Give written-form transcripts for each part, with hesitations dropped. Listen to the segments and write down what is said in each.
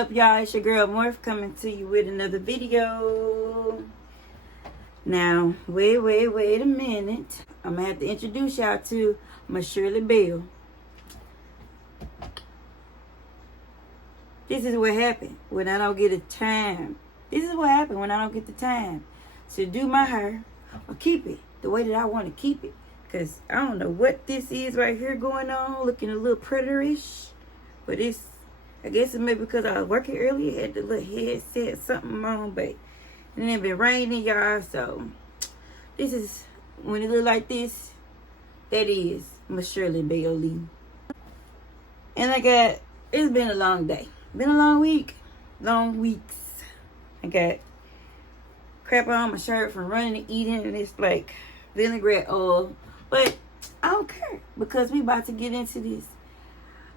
up, y'all? It's your girl Morph coming to you with another video. Now, wait a minute. I'm gonna have to introduce y'all to my Shirley Bell. This is what happened when I don't get a time. This is what happened when I don't get the time to do my hair or keep it the way that I want to keep it. Because I don't know what this is right here going on, looking a little predatorish. But I guess it may be because I was working earlier, had the little headset, something on, but it ain't been raining, y'all. So this is, when it look like this, that is my Shirley Bell Lee. And it's been a long day. Been a long week. Long weeks. I got crap on my shirt from running and eating, and it's like vinaigrette oil. But I don't care, because we about to get into this.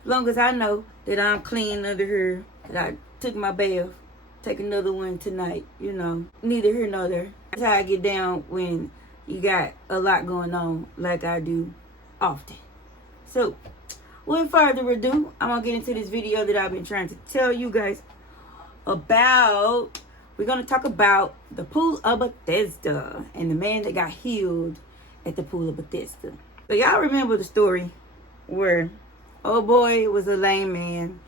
As long as I know that I'm clean under here, that I took my bath, take another one tonight, neither here nor there. That's how I get down when you got a lot going on, like I do often. So, without further ado, I'm going to get into this video that I've been trying to tell you guys about. We're going to talk about the pool of Bethesda and the man that got healed at the pool of Bethesda. So y'all remember the story where old boy was a lame man.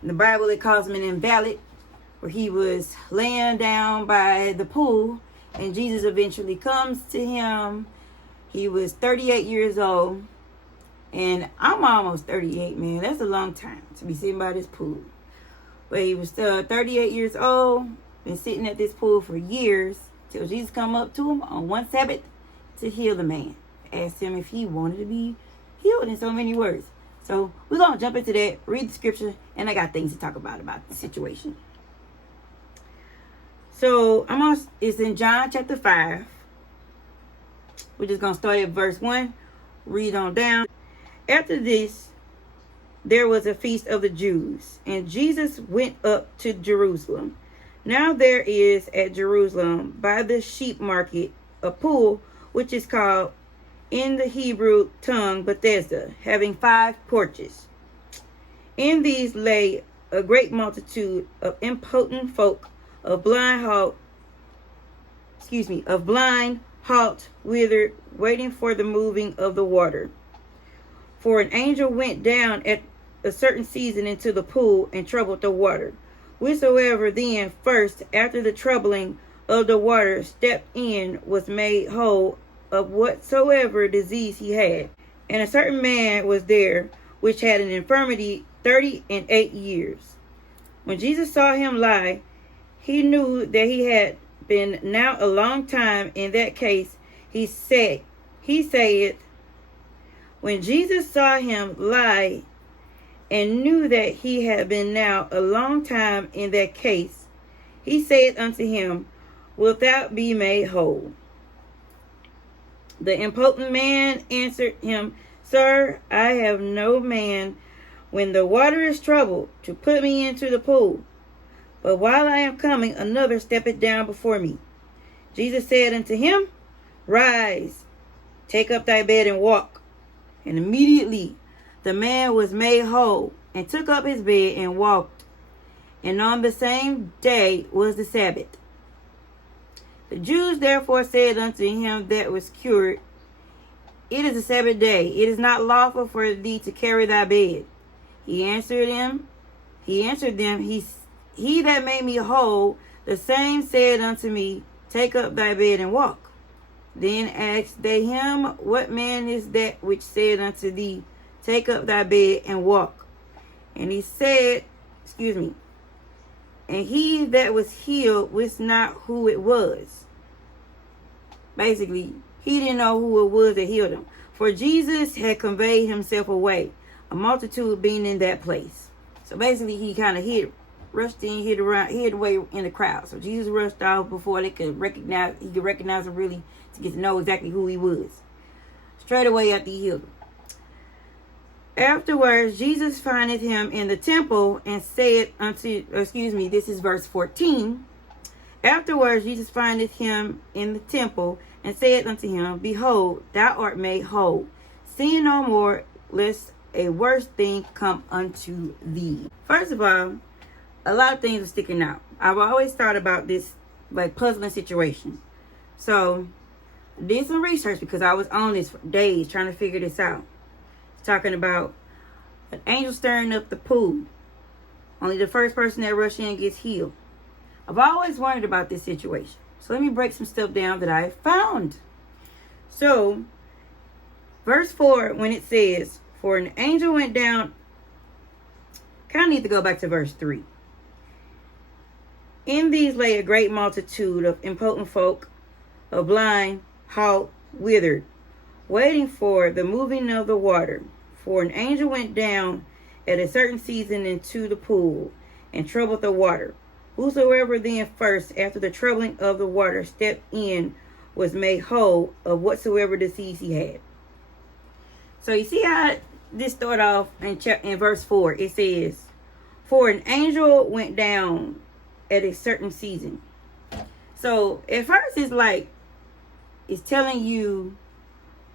In the Bible it calls him an invalid, where he was laying down by the pool and Jesus eventually comes to him. He was 38 years old, and I'm almost 38, man. That's a long time to be sitting by this pool. But he was 38 years old, been sitting at this pool for years, till Jesus come up to him on one Sabbath to heal the man. Asked him if he wanted to be healed in so many words. So we're going to jump into that, read the scripture, and I got things to talk about the situation. So it's in John chapter 5. We're just going to start at verse 1, read on down. After this, there was a feast of the Jews, and Jesus went up to Jerusalem. Now there is at Jerusalem by the sheep market a pool, which is called in the Hebrew tongue Bethesda, having 5 porches. In these lay a great multitude of impotent folk, of blind, halt, withered, waiting for the moving of the water. For an angel went down at a certain season into the pool and troubled the water. Whosoever then first, after the troubling of the water, stepped in, was made whole of whatsoever disease he had. And a certain man was there, which had an infirmity 38 years. When Jesus saw him lie, he knew that he had been now a long time in that case. He said, when Jesus saw him lie, and knew that he had been now a long time in that case, he said unto him, wilt thou be made whole? The impotent man answered him, Sir, I have no man, when the water is troubled, to put me into the pool. But while I am coming, another steppeth down before me. Jesus said unto him, Rise, take up thy bed and walk. And immediately the man was made whole, and took up his bed and walked. And on the same day was the Sabbath. The Jews therefore said unto him that was cured, It is the Sabbath day. It is not lawful for thee to carry thy bed. He answered them, He that made me whole, the same said unto me, Take up thy bed and walk. Then asked they him, What man is that which said unto thee, Take up thy bed and walk? And he said, and he that was healed wist not who it was. Basically, he didn't know who it was that healed him. For Jesus had conveyed himself away, a multitude being in that place. So basically, he kind of rushed in, hid away in the crowd. So Jesus rushed off before he could recognize him really, to get to know exactly who he was. Straight away after he healed him. Afterwards, Jesus findeth him in the temple and said this is verse 14. Afterwards, Jesus findeth him in the temple and said unto him, Behold, thou art made whole. Sin no more, lest a worse thing come unto thee. First of all, a lot of things are sticking out. I've always thought about this like puzzling situation. So I did some research because I was on this for days trying to figure this out. It's talking about an angel stirring up the pool. Only the first person that rushes in gets healed. I've always wondered about this situation. So let me break some stuff down that I found. So verse 4, when it says, for an angel went down, kind of need to go back to verse 3. In these lay a great multitude of impotent folk, of blind, halt, withered, waiting for the moving of the water. For an angel went down at a certain season into the pool, and troubled the water. Whosoever then first, after the troubling of the water, stepped in, was made whole of whatsoever disease he had. So you see how this started off in verse 4. It says, for an angel went down at a certain season. So at first it's like, it's telling you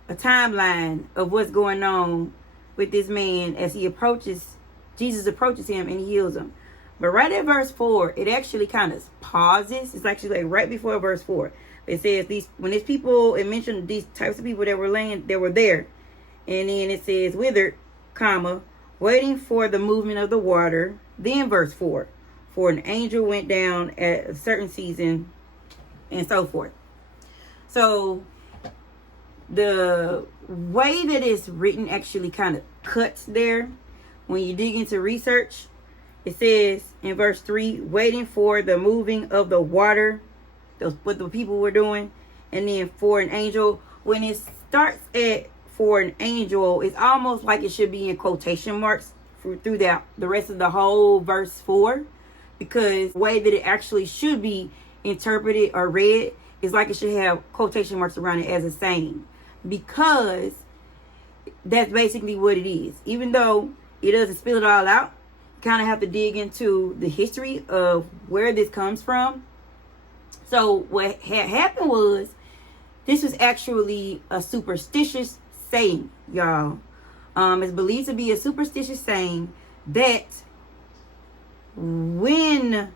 a timeline of what's going on with this man as Jesus approaches him and heals him. But right at verse 4, it actually kind of pauses. It's actually like right before verse 4. It says when these people, it mentioned these types of people that were there. And then it says withered, comma, waiting for the movement of the water. Then verse 4, for an angel went down at a certain season, and so forth. So the way that it's written actually kind of cuts there. When you dig into research, it says in verse 3, waiting for the moving of the water. That's what the people were doing. And then for an angel, when it starts at for an angel, it's almost like it should be in quotation marks through the rest of the whole verse 4. Because the way that it actually should be interpreted or read is like it should have quotation marks around it as a saying. Because that's basically what it is. Even though it doesn't spill it all out, you kind of have to dig into the history of where this comes from. So what had happened was, this was actually a superstitious saying, y'all. It's believed to be a superstitious saying that when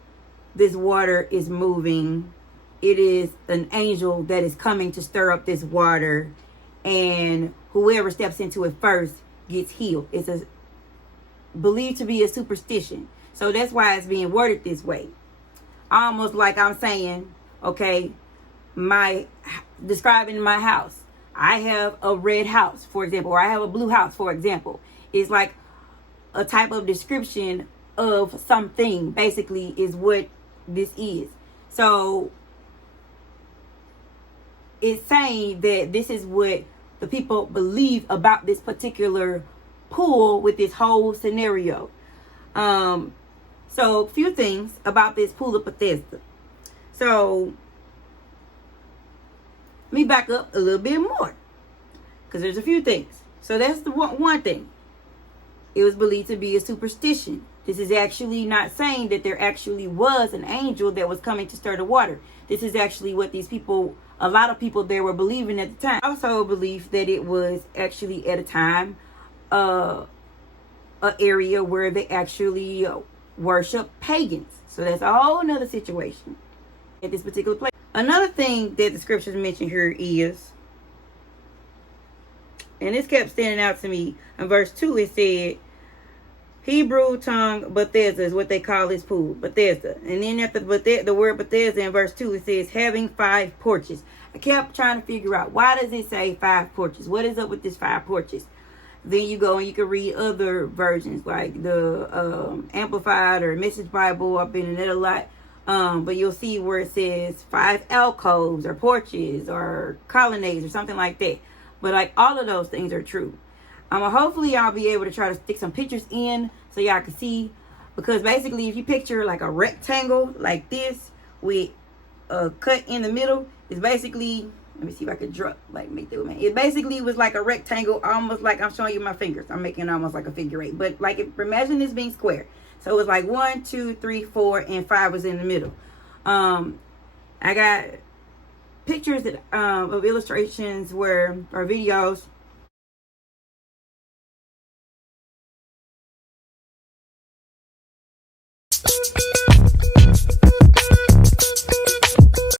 this water is moving, it is an angel that is coming to stir up this water, and whoever steps into it first gets healed. It's believed to be a superstition. So that's why it's being worded this way. Almost like I'm saying, okay, describing my house. I have a red house, for example, or I have a blue house, for example. It's like a type of description of something, basically, is what this is. So it's saying that this is what the people believe about this particular pool with this whole scenario. So a few things about this pool of Bethesda. So let me back up a little bit more, because there's a few things. So that's the one thing. It was believed to be a superstition. This is actually not saying that there actually was an angel that was coming to stir the water. This is actually what these people, a lot of people there were believing at the time. I also believe that it was actually at a time, an area where they actually worship pagans. So that's a whole nother situation at this particular place. Another thing that the scriptures mention here is, and this kept standing out to me, in verse 2 it said, Hebrew tongue Bethesda is what they call this pool, Bethesda. And then after the word Bethesda in verse 2, it says having 5 porches. I kept trying to figure out, why does it say 5 porches? What is up with this 5 porches? Then you go and you can read other versions, like the Amplified or Message Bible. I've been in it a lot. But you'll see where it says 5 alcoves or porches or colonnades or something like that. But like all of those things are true. Hopefully I'll be able to try to stick some pictures in so y'all can see. Because basically if you picture like a rectangle like this with a cut in the middle, it's basically, let me see if I could make that with me. It basically was like a rectangle, almost like I'm showing you my fingers. I'm making almost like a figure 8. But like, imagine this being square. So it was like 1, 2, 3, 4, and 5 was in the middle. I got pictures of illustrations or videos